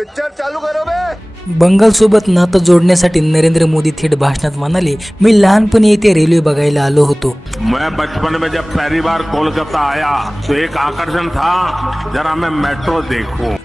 Picture चालू करो बे। बंगालसोबत नातं जोडण्यासाठी नरेंद्र मोदी थेट भाषणात म्हणाले, मी लहानपणी येथे रेल्वे बघायला आलो होतो. मैं बचपन में जब पहली बार कोलकाता आया तो एक आकर्षण था, जरा मैं मेट्रो देखूं.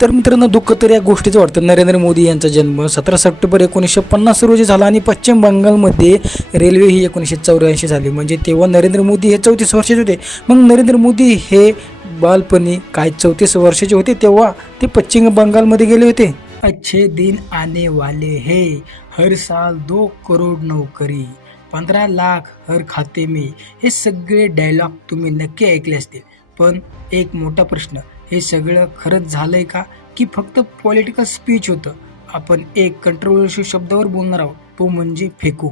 तर मित्रांनो, दुःख तर या गोष्टीचं वाटतं. नरेंद्र मोदी यांचा जन्म 17 सप्टेंबर 1950 रोजी झाला आणि पश्चिम बंगालमध्ये रेल्वे ही 1984 झाली. म्हणजे तेव्हा नरेंद्र मोदी हे 34 वर्षाचे होते. मग नरेंद्र मोदी हे बालपणी काय 34 वर्षाचे होते तेव्हा ते पश्चिम बंगालमध्ये गेले होते. अच्छे दिन आने वाले है, हर साल 2 करोड नोकरी, 15 लाख हर खाते में, हे सगळे डायलॉग तुम्ही नक्की ऐकले असतील. पण एक मोठा प्रश्न, हे सगळं खरंच झालंय का की फक्त पॉलिटिकल स्पीच होतं? आपण एक कंट्रोवर्शियल शब्दावर बोलणार आहोत, तो म्हणजे फेकू.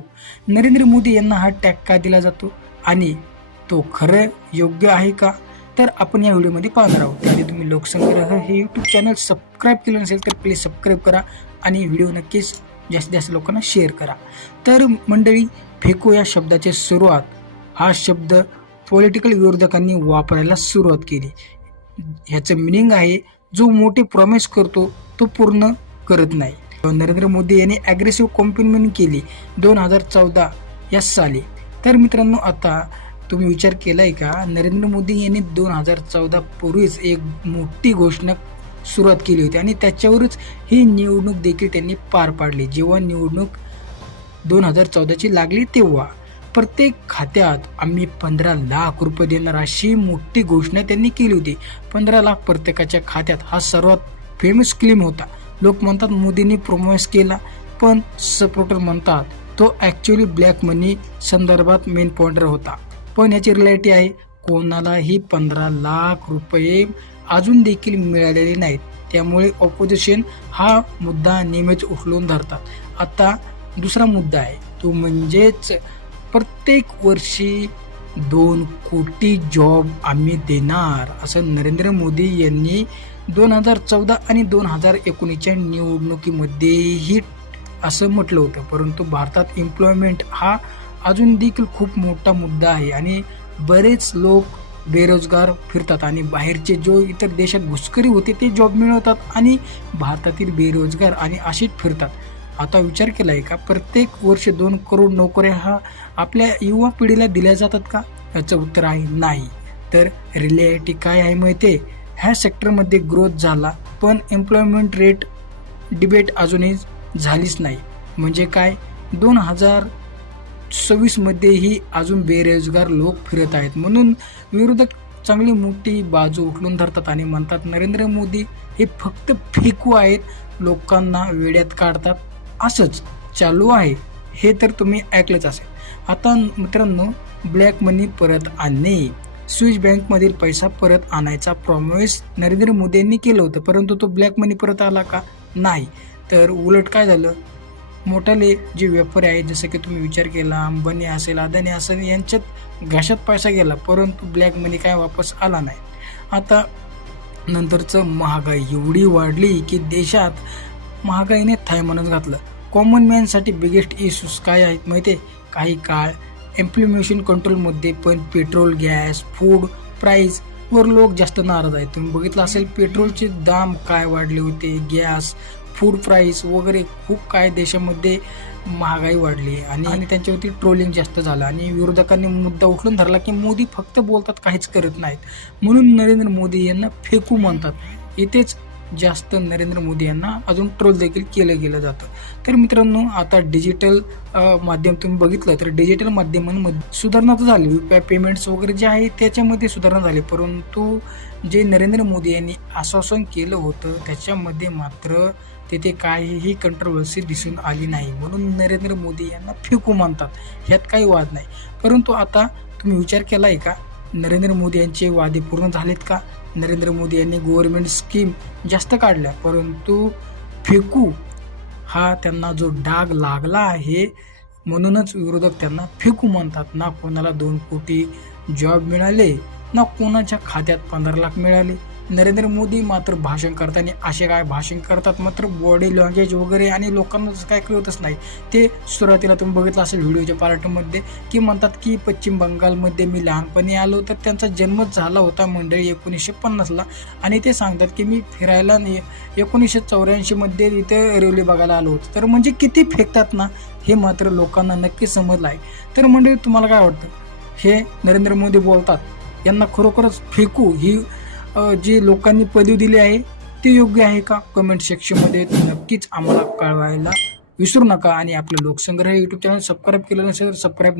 नरेंद्र मोदी यांना हा टॅग का दिला जातो आणि तो खरं योग्य आहे का, तर आपण या व्हिडिओमध्ये पाहणार आहोत. त्याआधी तुम्ही लोकसंग्रह हे यूट्यूब चॅनल सबस्क्राईब केलं नसेल तर प्लीज सबस्क्राईब करा आणि व्हिडिओ नक्कीच जास्तीत जास्त लोकांना शेअर करा. तर मंडळी, फेकू या शब्दाची सुरुवात, हा शब्द पॉलिटिकल विरोधकांनी वापरायला सुरुवात केली. ह्याचं मिनिंग आहे, जो मोठे प्रॉमिस करतो तो पूर्ण करत नाही. नरेंद्र मोदी यांनी ॲग्रेसिव्ह कॉम्प्लिमेंट केली 2014 या साली. तर मित्रांनो, आता तुम्ही विचार केलाय का, नरेंद्र मोदी यांनी 2014 पूर्वीच एक मोठी घोषणा सुरुवात केली होती आणि त्याच्यावरच ही निवडणूक देखील त्यांनी पार पाडली. जेव्हा निवडणूक 2014ची लागली तेव्हा प्रत्येक खात्यात आम्ही 15 लाख रुपये देणार अशी मोठी घोषणा त्यांनी केली होती. 15 लाख प्रत्येकाच्या खात्यात, हा सर्वात फेमस क्लेम होता. लोक म्हणतात मोदींनी प्रॉमिस केला, पण सपोर्टर म्हणतात तो ॲक्च्युअली ब्लॅक मनी संदर्भात मेन पॉइंटर होता. पण याची रिॲलिटी आहे, कोणालाही 15 लाख रुपये अजून देखील मिळालेले नाहीत. त्यामुळे ऑपोजिशन हा मुद्दा नेहमीच उचलून धरतात. आता दुसरा मुद्दा आहे, तो म्हणजेच प्रत्येक वर्षी 2 कोटी जॉब आम्ही देणार, असं नरेंद्र मोदी यांनी 2014 आणि 2019च्या निवडणुकीमध्येही असं म्हटलं होतं. परंतु भारतात एम्प्लॉयमेंट हा अजून देखील खूप मोठा मुद्दा आहे आणि बरेच लोक बेरोजगार फिरतात आणि बाहेरचे जो इतर देशात घुसखोरी होते ते जॉब मिळवतात आणि भारतातील बेरोजगार आणि अशीच फिरतात. आता विचार केला आहे का, प्रत्येक वर्ष 2 करोड नोकऱ्या हा आपल्या युवा पिढीला दिल्या जातात का? याचं उत्तर आहे नाही. तर रिॲलिटी काय आहे माहिती आहे, ह्या सेक्टरमध्ये ग्रोथ झाला पण एम्प्लॉयमेंट रेट डिबेट अजूनही झालीच नाही. म्हणजे काय, 2026 मध्येही अजून बेरोजगार लोक फिरत आहेत. म्हणून विरोधक चांगली मोठी बाजू उचलून धरतात आणि म्हणतात नरेंद्र मोदी हे फक्त फेकू आहेत, लोकांना वेड्यात काढतात. असंच चालू आहे, हे तर तुम्ही ऐकलंच असेल. आता मित्रांनो, ब्लॅक मनी परत आणणे, स्विस बँकमधील पैसा परत आणायचा प्रॉमिस नरेंद्र मोदी यांनी केलं होतं. परंतु तो ब्लॅक मनी परत आला का? नाही. तर उलट काय झालं, मोठाले जे व्यापारी आहेत, जसं की तुम्ही विचार केला अंबानी असेल, अदानी असेल, यांच्यात घशात पैसा गेला, परंतु ब्लॅक मनी काय वापस आला नाही. आता नंतरचं महागाई एवढी वाढली की देशात महागाईने थायमानच घातलं. कॉमन मॅनसाठी बिगेस्ट इश्यूज काय आहेत माहिती आहे? काही काळ इन्फ्लेमेशन कंट्रोलमध्ये पण पेट्रोल, गॅस, फूड प्राईस वर लोक जास्त नाराज आहेत. तुम्ही बघितलं असेल पेट्रोलचे दाम काय वाढले होते, गॅस, फूड प्राईस वगैरे खूप काय देशामध्ये महागाई वाढली आणि त्यांच्यावरती ट्रोलिंग जास्त झालं आणि विरोधकांनी मुद्दा उचलून धरला की मोदी फक्त बोलतात, काहीच करत नाहीत. म्हणून नरेंद्र मोदी यांना फेकू म्हणतात. इथेच जास्त नरेंद्र मोदी यांना अजून ट्रोल देखील केलं गेलं जातं. तर मित्रांनो, आता डिजिटल माध्यम तुम्ही बघितलं तर डिजिटल माध्यमांमध्ये सुधारणा तर झाली, UPI पेमेंट्स वगैरे जे आहे त्याच्यामध्ये सुधारणा झाली. परंतु जे नरेंद्र मोदी यांनी आश्वासन केलं होतं त्याच्यामध्ये मात्र तिथे काहीही कंट्रोवर्सी दिसून आली नाही. म्हणून नरेंद्र मोदी यांना फेकू म्हणतात, ह्यात काही वाद नाही. परंतु आता तुम्ही विचार केला आहे का, नरेंद्र मोदी यांचे वादे पूर्ण झालेत का? नरेंद्र मोदी यांनी गव्हर्नमेंट स्कीम जास्त काढल्या, परंतु फेकू हा त्यांना जो डाग लागला आहे, म्हणूनच विरोधक त्यांना फेकू म्हणतात. ना कोणाला 2 कोटी जॉब मिळाले, ना कोणाच्या खात्यात 15 लाख मिळाले. नरेंद्र मोदी मात्र भाषण करताना असे काय भाषण करतात, मात्र बॉडी लँग्वेज वगैरे आणि लोकांना काय कळतच नाही. ते सुरुवातीला तुम्ही बघितलं असेल व्हिडिओच्या पार्टमध्ये की म्हणतात की पश्चिम बंगालमध्ये मी लहानपणी आलो तर त्यांचा जन्मच झाला होता मंडळी 1950ला, आणि ते सांगतात की मी फिरायला 1984मध्ये इथे रेल्वे बघायला आलो होतो. तर म्हणजे किती फेकतात ना, हे मात्र लोकांना नक्की समजलं आहे. तर मंडळी तुम्हाला काय वाटतं, हे नरेंद्र मोदी बोलतात यांना खरोखरच फेकू ही जी लोकांनी पदवी दिली आहे ती योग्य आहे का? कमेंट सेक्शनमध्ये नक्कीच आम्हाला कळवायला विसरू नका. आणि आपलं लोकसंग्रह यूट्यूब चॅनल सबस्क्राईब केलं नसेल तर सबस्क्राईब